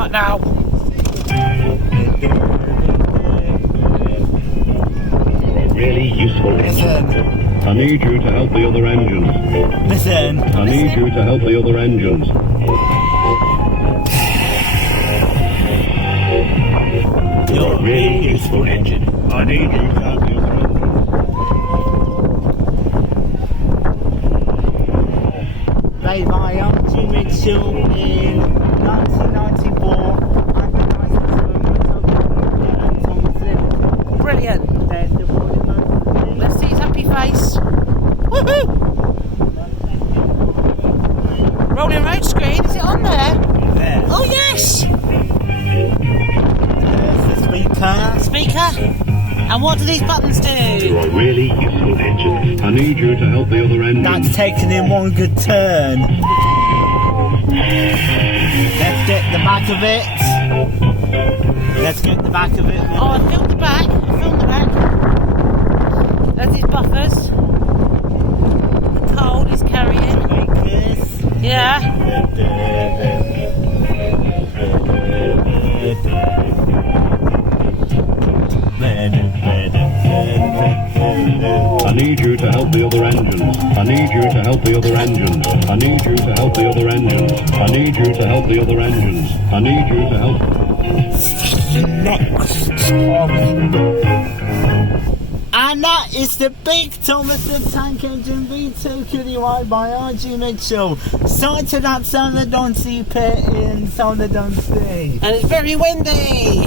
start now. Really useful engine. I need you to help the other engines. Listen. I need you to help the other engines. You're a really useful engine. I need you to help the other engines. Made by Archie Mitchell in 1994 under license from Brilliant. There's the volume. Let's see his happy face. Woohoo! Rolling road screen, is it on there? There. Oh yes! There's the Speaker. And what do these buttons do? You're a really useful engine. I need you to help the other engines. That's taken in one good turn. Let's get the back of it. Let's get the back of it. Oh, I filmed the back. There's his buffers. The coal he's carrying. Like this. Yeah. I need you to help the other engines. I need you to help the other engines. I need you to help the other engines. I need you to help the other engines. I need you to help. And that is the big Thomas the Tank Engine V2 Kiddie by R.G. Mitchell. Sighted at Southend on Sea Pit in Southend on Sea. And it's very windy.